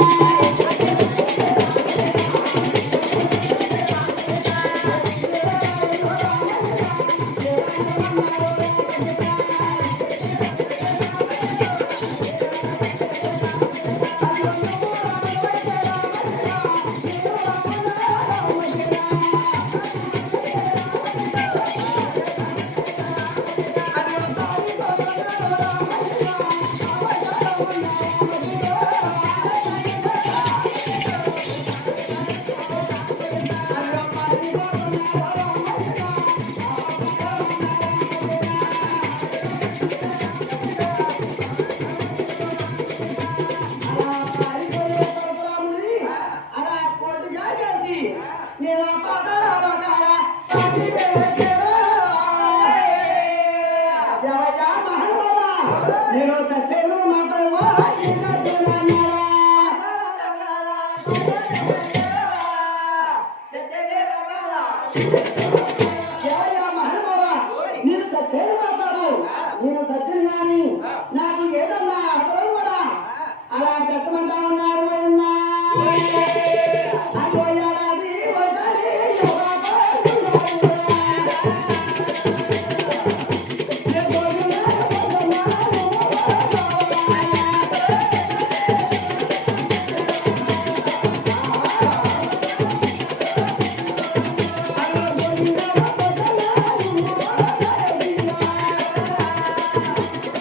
అలా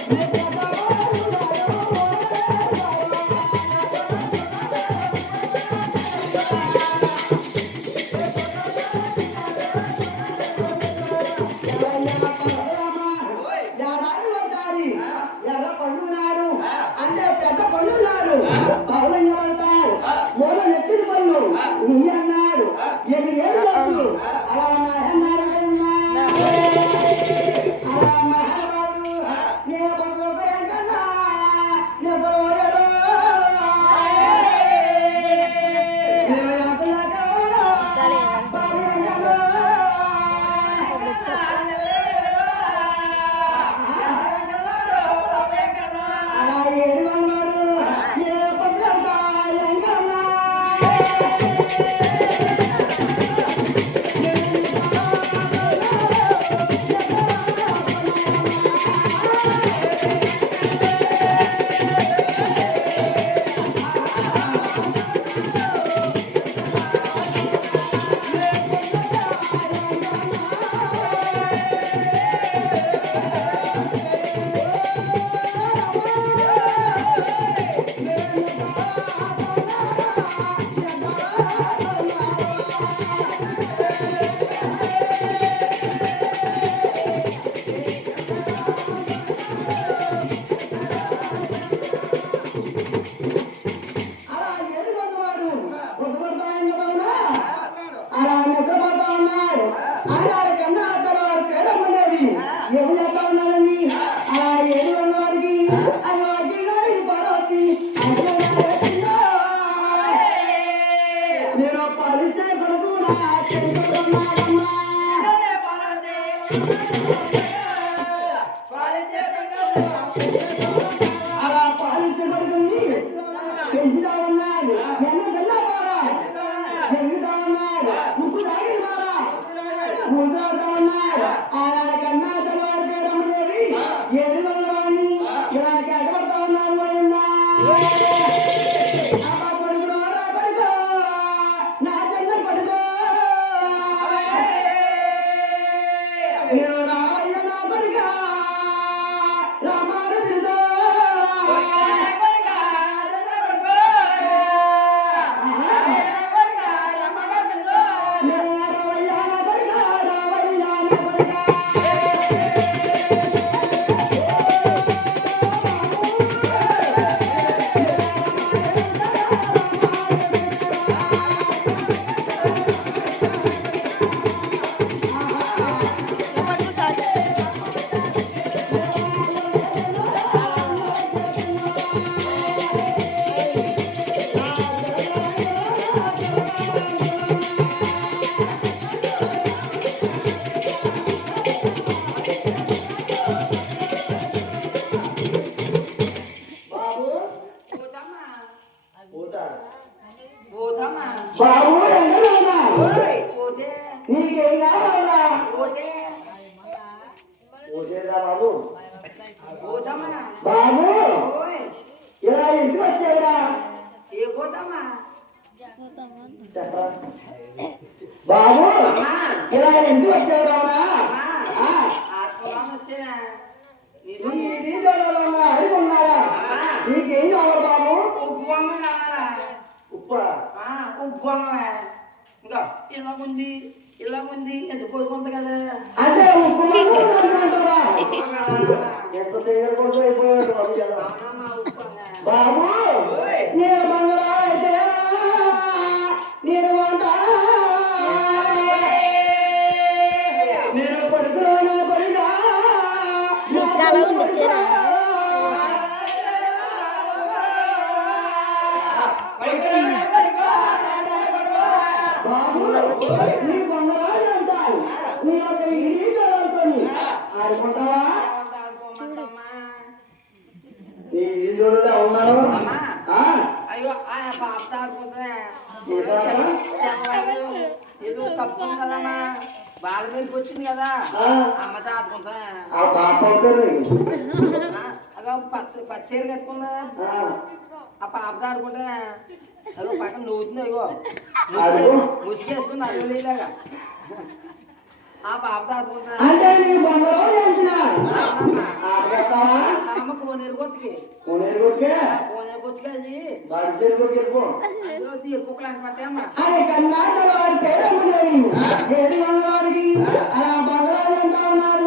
Yeah. Vamos! ఉంది. ఎంత కొడుకుంది కదా? అంటే ఏదో తప్పు కదమ్మా బాల మీదకి వచ్చింది కదా అమ్మ తాగుతుందా అదో పచ్చ పచ్చేరు కట్టుకుందా ఆ పాప తాడుకుంటే అదో పక్కన నవ్వుతుంది అయ్యో అదిగో. ముసుగేసుకుంది అడగలేదాగా ఆ పాప తాడుకుంటా అంటే అమ్మ కోనేరు కొత్తకి కొట్టుకే కోనేరు కొత్తకి వాడి వెళ్ళిపో. అని కన్నా వాడి అలా ఉన్నారు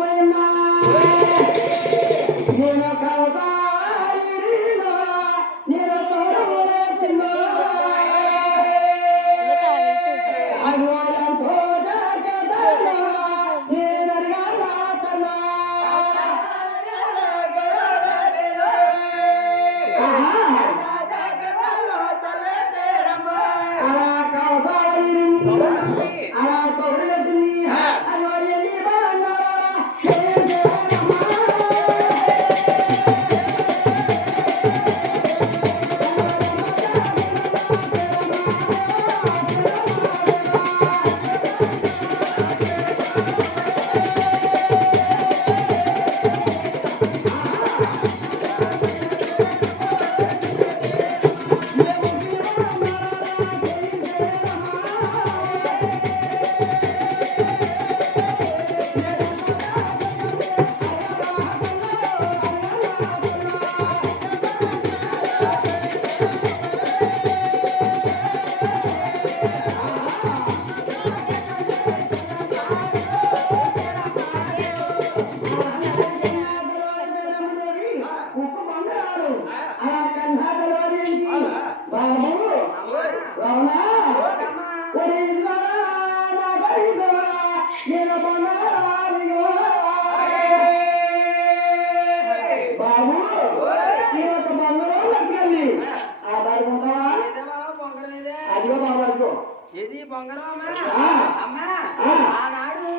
ఆనాడు.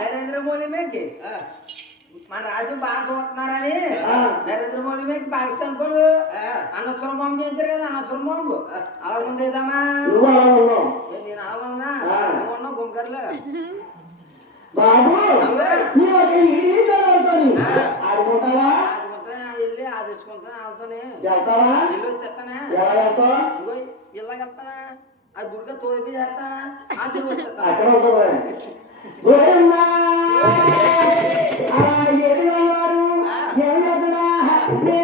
నరేంద్ర మోడీ మీదకి మన రాజు బాగా చూస్తున్నారని ఆ. నరేంద్ర మోడీ మీదకి పాకిస్తాన్ కూడా అన్నస్వరం బాంబు చేయించారు కదా అన్నస్వరం బాంబు అలా ఏ, నేను అలా ఉన్నా గుమ్మకర్లు బాబు ఆడుకుంటావా వెళ్ళి ఆ తెచ్చుకుంటా వాళ్ళతోనే ఇల్లు వచ్చేస్తానా అక్కడ ఉంటుంది నే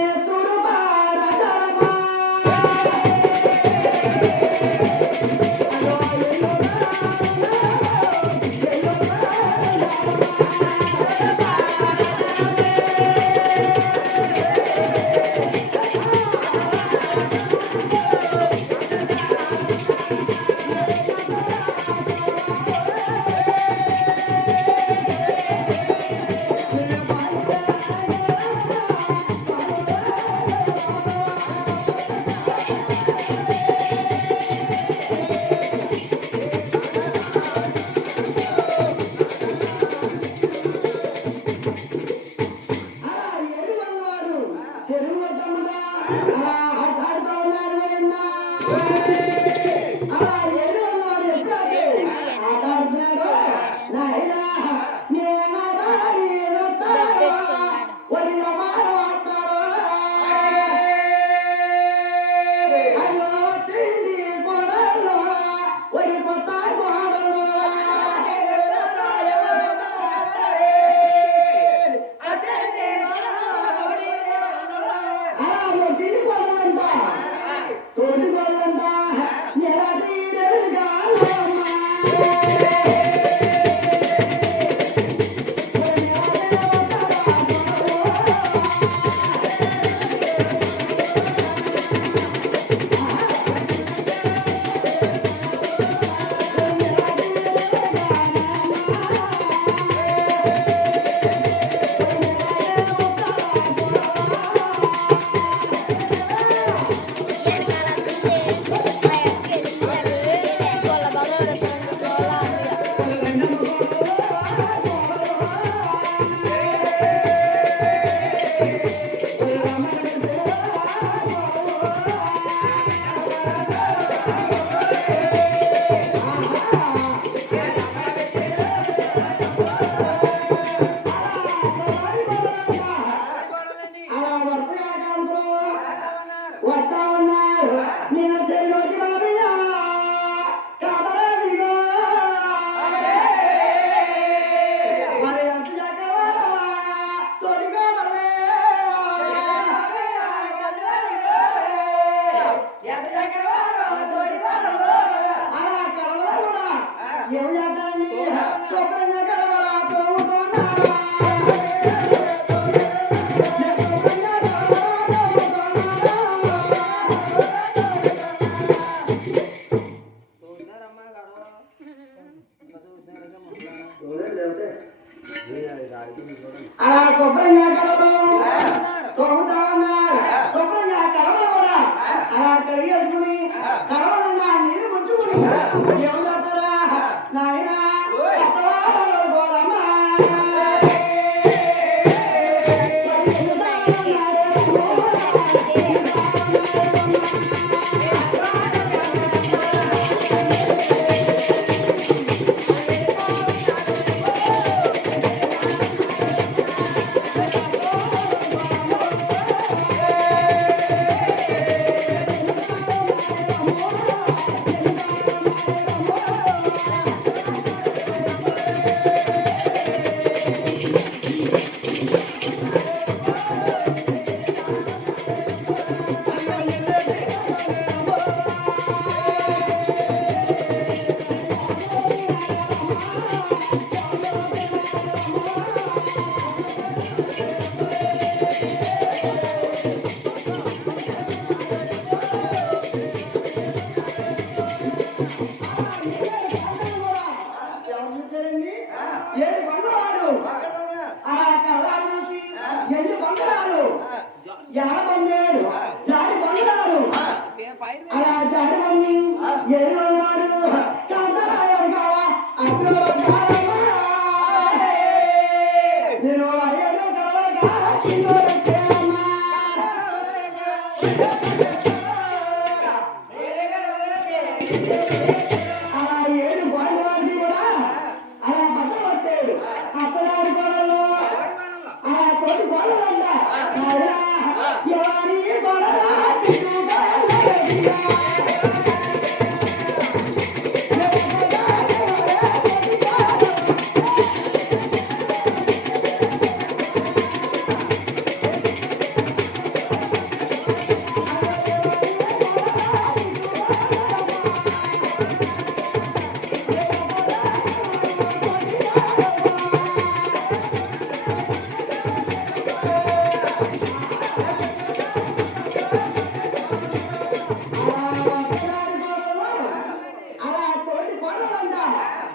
అలా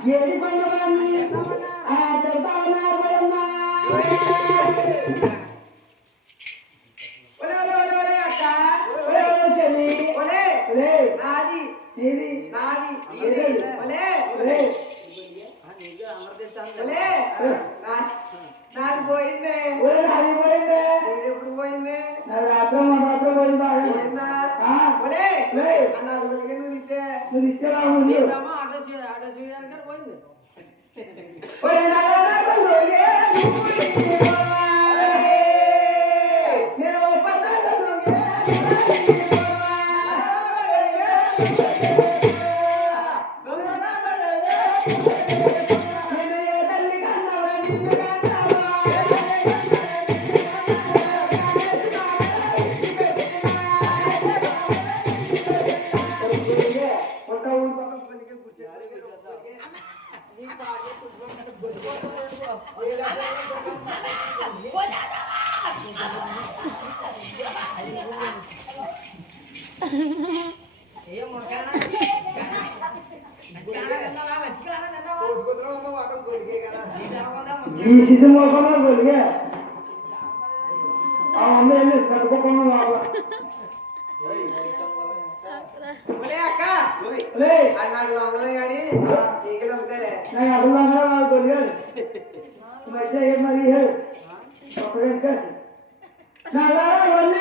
ఏది పండుగ ఈ మొక్కలో కొలిగే ఆ అందరూ వెళ్ళి సరిపోకుండా మరి La, la, la,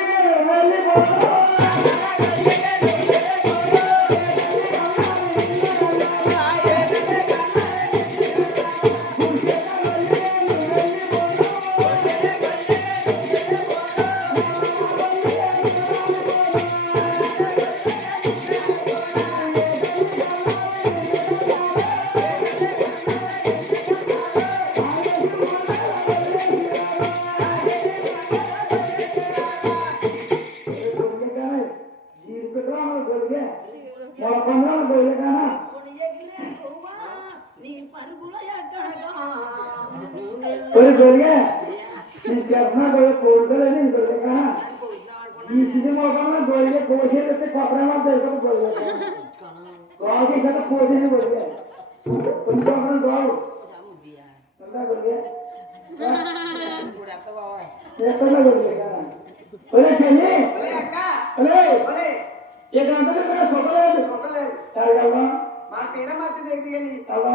నల్లా వల్లి వల్లి ఒరే గొరిగా నేను చేస్తున్నా గొర్రె కోడుకోలేదు నేను గొరిగా ఈ సినిమా కన్నా గొరిగే కోసేస్తే కొబ్బరి తెలుసు గొరిగా గోడ చేసాక కోసేది గొరిగా కొంచెం గోడు అంతా గొరిగా ఇప్పుడు ఎంత బావా? ఎక్కడ గొరిగా ఒరే చెల్లి ఒలే అక్క ఒరే ఒలే ఇక్కడ అంతా తిరిగినా సొక్కలేదు కొట్టలేదు ఎడగలవా మా పేరమ్మత్త దగ్గరికి వెళ్ళి అలా